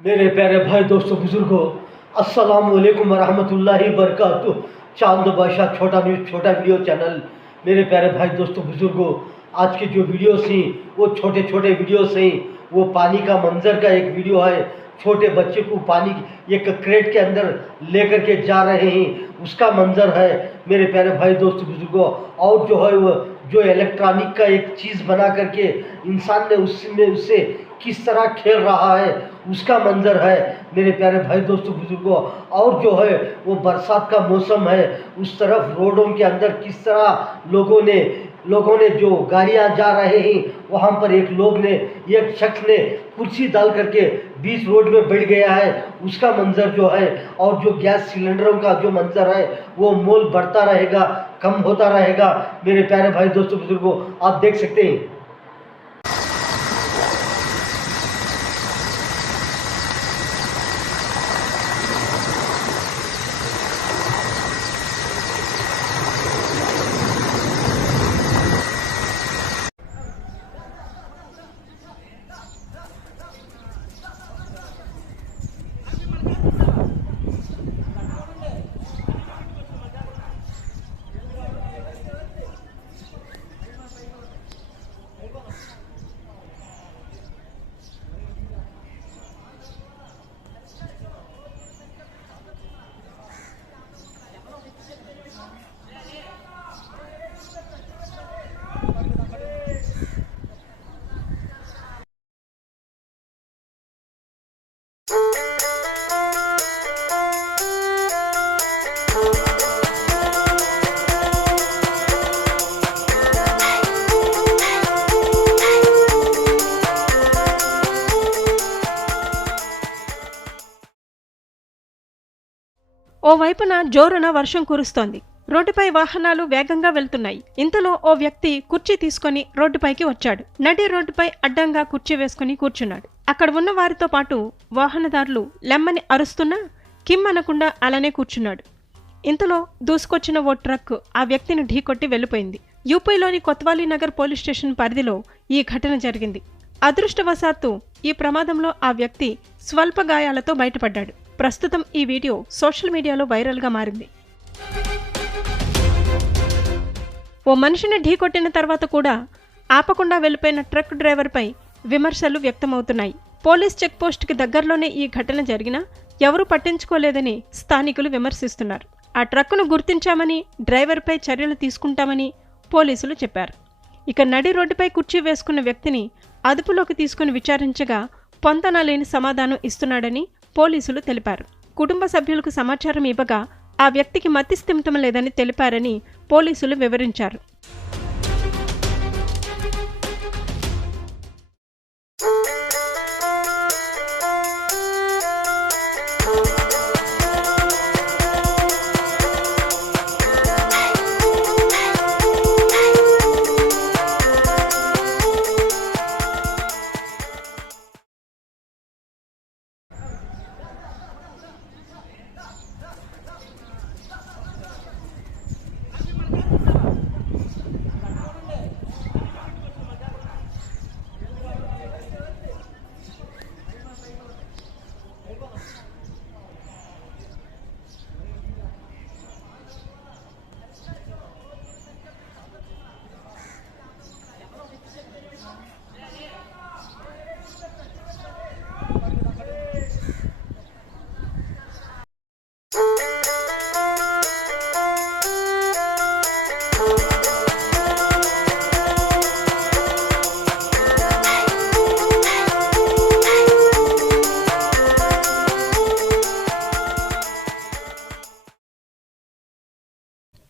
मेरे प्यारे भाई दोस्तों बुजुर्गों, अस्सलाम वालेकुम वरहमतुल्लाहि बरकातुहू। चांद बादशाह छोटा न्यूज़ छोटा वीडियो चैनल। मेरे प्यारे भाई दोस्तों बुजुर्गों, आज की जो वीडियोस हैं वो छोटे छोटे वीडियोस हैं। वो पानी का मंजर का एक वीडियो है। छोटे बच्चे को पानी एक क्रेट के अंदर लेकर के जा रहे हैं, उसका मंजर है मेरे प्यारे भाई दोस्तों बुजुर्गों। और जो है वो जो इलेक्ट्रॉनिक का एक चीज़ बना करके इंसान ने उससे किस तरह खेल रहा है उसका मंजर है मेरे प्यारे भाई दोस्तों बुजुर्गों। और जो है वो बरसात का मौसम है, उस तरफ रोडों के अंदर किस तरह लोगों ने जो गाड़ियां जा रहे हैं वहां पर एक शख्स ने कुर्सी डाल करके बीच रोड में बैठ गया है, उसका मंजर जो है। और जो गैस सिलेंडरों का जो मंजर है वो मोल बढ़ता रहेगा, कम होता रहेगा मेरे प्यारे भाई दोस्तों बुजुर्गों, आप देख सकते हैं। ఓవైపున జోరున వర్షం కురుస్తోంది. రోడ్డుపై వాహనాలు వేగంగా వెళ్తున్నాయి. ఇంతలో ఓ వ్యక్తి కుర్చీ తీసుకుని రోడ్డుపైకి వచ్చాడు. నడి రోడ్డుపై అడ్డంగా కుర్చీ వేసుకుని కూర్చున్నాడు. అక్కడ ఉన్న వారితో పాటు వాహనదారులు లెమ్మని అరుస్తున్నా కిమ్మనకుండా అలానే కూర్చున్నాడు. ఇంతలో దూసుకొచ్చిన ఓ ట్రక్ ఆ వ్యక్తిని ఢీకొట్టి వెళ్లిపోయింది. యూపీలోని కొత్వాలీ నగర్ పోలీస్ స్టేషన్ పరిధిలో ఈ ఘటన జరిగింది. అదృష్టవశాత్తు ఈ ప్రమాదంలో ఆ వ్యక్తి స్వల్ప గాయాలతో బయటపడ్డాడు. ప్రస్తుతం ఈ వీడియో సోషల్ మీడియాలో వైరల్గా మారింది. ఓ మనిషిని ఢీకొట్టిన తర్వాత కూడా ఆపకుండా వెళ్లిపోయిన ట్రక్ డ్రైవర్పై విమర్శలు వ్యక్తమవుతున్నాయి. పోలీస్ చెక్పోస్ట్కి దగ్గరలోనే ఈ ఘటన జరిగినా ఎవరూ పట్టించుకోలేదని స్థానికులు విమర్శిస్తున్నారు. ఆ ట్రక్కును గుర్తించామని, డ్రైవర్పై చర్యలు తీసుకుంటామని పోలీసులు చెప్పారు. ఇక నడి రోడ్డుపై కుర్చీ వేసుకున్న వ్యక్తిని అదుపులోకి తీసుకుని విచారించగా పొంతన లేని సమాధానం ఇస్తున్నాడని పోలీసులు తెలిపారు. కుటుంబ సభ్యులకు సమాచారం ఇవ్వగా ఆ వ్యక్తికి మతిస్థిమితం లేదని తెలిపారని పోలీసులు వివరించారు.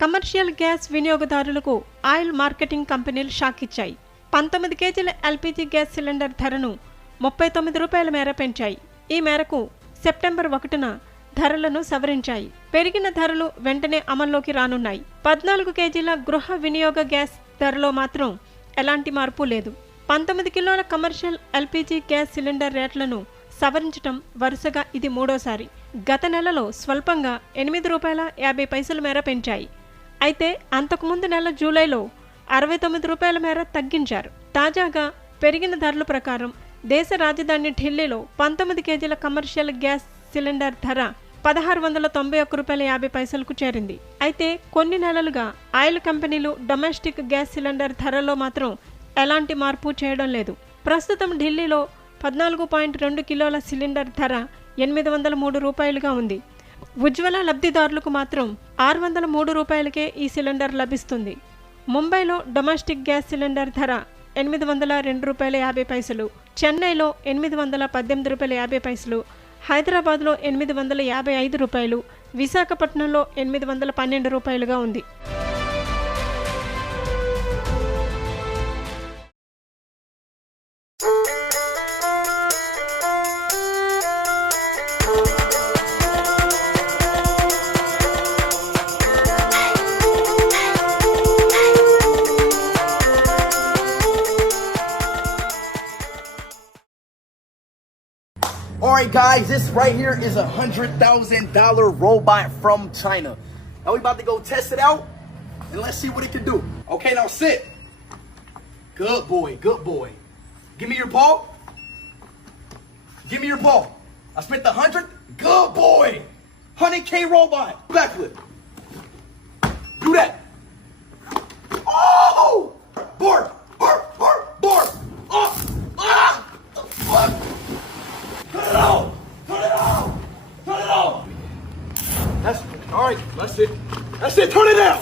కమర్షియల్ గ్యాస్ వినియోగదారులకు ఆయిల్ మార్కెటింగ్ కంపెనీలు షాక్ ఇచ్చాయి. 19 కేజీల ఎల్పీజీ గ్యాస్ సిలిండర్ ధరను 39 రూపాయల మేర పెంచాయి. ఈ మేరకు సెప్టెంబర్ 1న ధరలను సవరించాయి. పెరిగిన ధరలు వెంటనే అమల్లోకి రానున్నాయి. 14 కేజీల గృహ వినియోగ గ్యాస్ ధరలో మాత్రం ఎలాంటి మార్పు లేదు. 19 కిలోల కమర్షియల్ ఎల్పీజీ గ్యాస్ సిలిండర్ రేట్లను సవరించడం వరుసగా ఇది మూడోసారి. గత నెలలో స్వల్పంగా 8 రూపాయల 50 పైసల మేర పెంచాయి. అయితే అంతకుముందు నెల జూలైలో 69 రూపాయల మేర తగ్గించారు. తాజాగా పెరిగిన ధరల ప్రకారం దేశ రాజధాని ఢిల్లీలో 19 కేజీల కమర్షియల్ గ్యాస్ సిలిండర్ ధర 1691.50 రూపాయలకు చేరింది. అయితే కొన్ని నెలలుగా ఆయిల్ కంపెనీలు డొమెస్టిక్ గ్యాస్ సిలిండర్ ధరలో మాత్రం ఎలాంటి మార్పు చేయడం లేదు. ప్రస్తుతం ఢిల్లీలో 14.2 కిలోల సిలిండర్ ధర 803 రూపాయలుగా ఉంది. ఉజ్వల లబ్ధిదారులకు మాత్రం 603 రూపాయలకే ఈ సిలిండర్ లభిస్తుంది. ముంబైలో డొమెస్టిక్ గ్యాస్ సిలిండర్ ధర 802.50 రూపాయలు, చెన్నైలో 818.50 రూపాయలు, హైదరాబాద్లో 855 రూపాయలు, విశాఖపట్నంలో 812 రూపాయలుగా ఉంది. Alright guys, this right here is $100,000 robot from China. Now we about to go test it out and let's see what it can do. Okay, now sit. Good boy, good boy. Give me your paw. Give me your paw. I spent the 100. Good boy. 100K robot. Backflip. Do that. Oh! Board, board, board, board. Oh! Ah! Fuck! Turn it on! Turn it on! Turn it on! That's all right. That's it. That's it. Turn it down.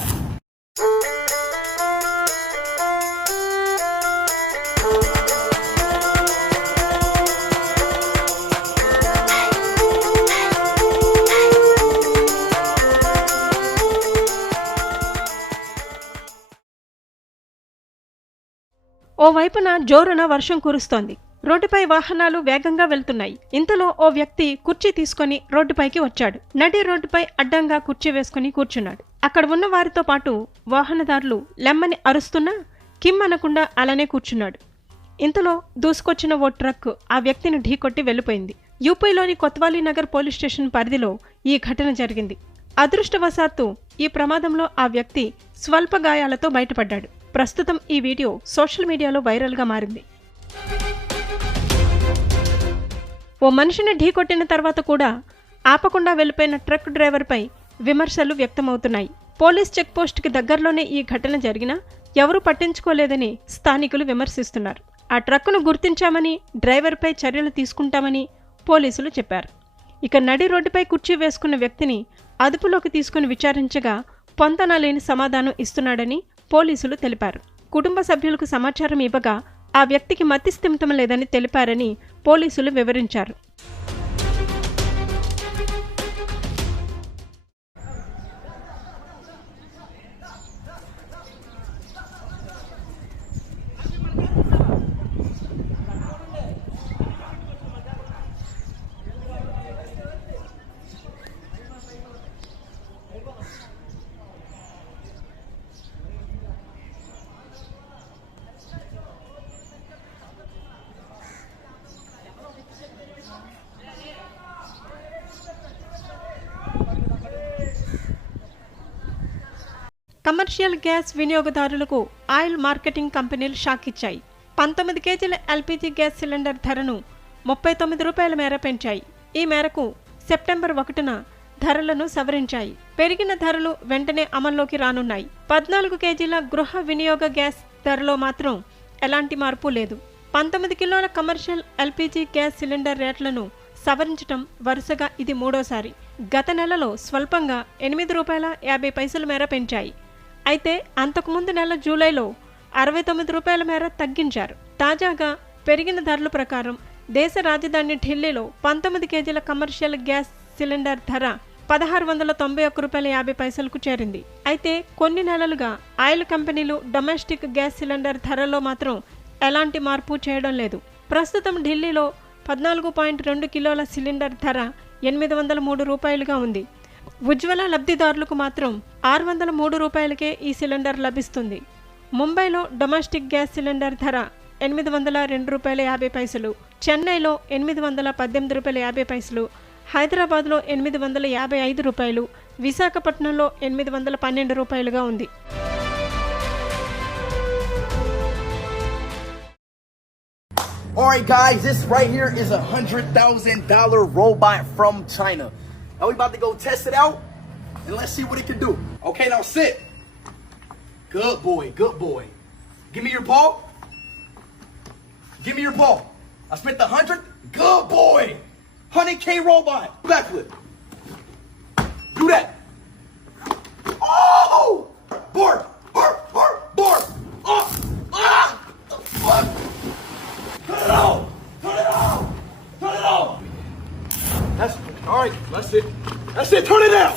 ఓవైపున జోరున వర్షం కురుస్తోంది. రోడ్డుపై వాహనాలు వేగంగా వెళ్తున్నాయి. ఇంతలో ఓ వ్యక్తి కుర్చీ తీసుకుని రోడ్డుపైకి వచ్చాడు. నడి రోడ్డుపై అడ్డంగా కుర్చీ వేసుకుని కూర్చున్నాడు. అక్కడ ఉన్న వారితో పాటు వాహనదారులు లెమ్మని అరుస్తున్నా కిమ్ అనకుండా అలానే కూర్చున్నాడు. ఇంతలో దూసుకొచ్చిన ఓ ట్రక్ ఆ వ్యక్తిని ఢీకొట్టి వెళ్లిపోయింది. యూపీలోని కొత్వాలీ నగర్ పోలీస్ స్టేషన్ పరిధిలో ఈ ఘటన జరిగింది. అదృష్టవశాత్తు ఈ ప్రమాదంలో ఆ వ్యక్తి స్వల్ప గాయాలతో బయటపడ్డాడు. ప్రస్తుతం ఈ వీడియో సోషల్ మీడియాలో వైరల్గా మారింది. ఓ మనిషిని ఢీకొట్టిన తర్వాత కూడా ఆపకుండా వెళ్లిపోయిన ట్రక్ డ్రైవర్పై విమర్శలు వ్యక్తమవుతున్నాయి. పోలీస్ చెక్పోస్ట్కి దగ్గరలోనే ఈ ఘటన జరిగినా ఎవరూ పట్టించుకోలేదని స్థానికులు విమర్శిస్తున్నారు. ఆ ట్రక్కును గుర్తించామని, డ్రైవర్పై చర్యలు తీసుకుంటామని పోలీసులు చెప్పారు. ఇక నడి రోడ్డుపై కుర్చీ వేసుకున్న వ్యక్తిని అదుపులోకి తీసుకుని విచారించగా పొంతన లేని సమాధానం ఇస్తున్నాడని పోలీసులు తెలిపారు. కుటుంబ సభ్యులకు సమాచారం ఇవ్వగా ఆ వ్యక్తికి మతిస్థిమితం లేదని తెలిపారని పోలీసులు వివరించారు. కమర్షియల్ గ్యాస్ వినియోగదారులకు ఆయిల్ మార్కెటింగ్ కంపెనీలు షాక్ ఇచ్చాయి. 19 కేజీల ఎల్పీజీ గ్యాస్ సిలిండర్ ధరను 39 రూపాయల మేర పెంచాయి. ఈ మేరకు సెప్టెంబర్ 1న ధరలను సవరించాయి. పెరిగిన ధరలు వెంటనే అమల్లోకి రానున్నాయి. 14 కేజీల గృహ వినియోగ గ్యాస్ ధరలో మాత్రం ఎలాంటి మార్పు లేదు. 19 కిలోల కమర్షియల్ ఎల్పీజీ గ్యాస్ సిలిండర్ రేట్లను సవరించడం వరుసగా ఇది మూడోసారి. గత నెలలో స్వల్పంగా 8 రూపాయల 50 పైసల మేర పెంచాయి. అయితే అంతకుముందు నెల జూలైలో 69 రూపాయల మేర తగ్గించారు. తాజాగా పెరిగిన ధరల ప్రకారం దేశ రాజధాని ఢిల్లీలో 19 కేజీల కమర్షియల్ గ్యాస్ సిలిండర్ ధర 1691.50 రూపాయలకు చేరింది. అయితే కొన్ని నెలలుగా ఆయిల్ కంపెనీలు డొమెస్టిక్ గ్యాస్ సిలిండర్ ధరలో మాత్రం ఎలాంటి మార్పు చేయడం లేదు. ప్రస్తుతం ఢిల్లీలో 14.2 కిలోల సిలిండర్ ధర 803 రూపాయలుగా ఉంది. ఉజ్వల లబ్ధిదారులకు మాత్రం 603 రూపాయలకే ఈ సిలిండర్ లభిస్తుంది. ముంబైలో డొమెస్టిక్ గ్యాస్ సిలిండర్ ధర 802.50 రూపాయలు, చెన్నైలో 818.50 రూపాయలు, హైదరాబాద్లో 855 రూపాయలు, విశాఖపట్నంలో 812 రూపాయలుగా ఉంది. Alright guys, this right here is $100,000 robot from China. Now we about to go test it out and let's see what it can do. Okay, now sit. Good boy, good boy. Give me your ball. Give me your ball. I spent the 100. Good boy. 100K robot. Backflip. Do that. Oh! Board. Board. Board. Board. Oh! Ah! Fuck! Turn it off! Turn it off! Turn it off! That's all right. That's it. That's it. Turn it down.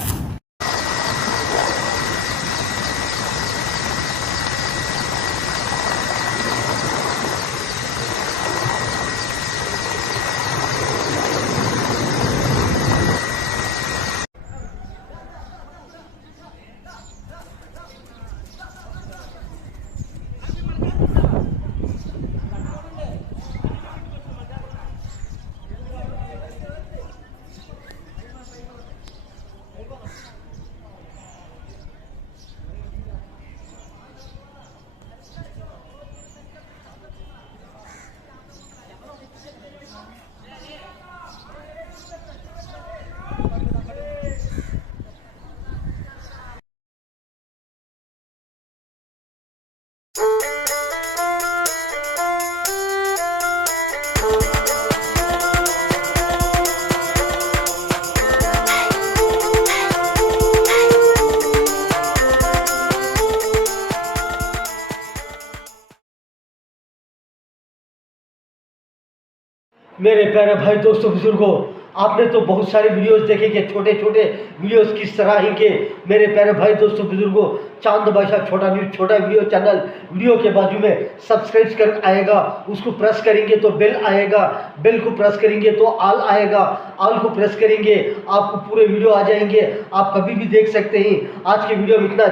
मेरे प्यारे भाई दोस्तों बुजुर्गों, आपने तो बहुत सारे videos देखे कि छोटे छोटे वीडियोस किस तरह ही के। मेरे प्यारे भाई दोस्तों बुजुर्गों, चांद बादशाह छोटा न्यूज़ छोटा वीडियो चैनल, वीडियो के बाजू में सब्सक्राइब कर आएगा, उसको प्रेस करेंगे तो बेल आएगा, बेल को प्रेस करेंगे तो ऑल आएगा, ऑल को प्रेस करेंगे आपको पूरे वीडियो आ जाएंगे, आप कभी भी देख सकते हैं। आज के वीडियो में इतना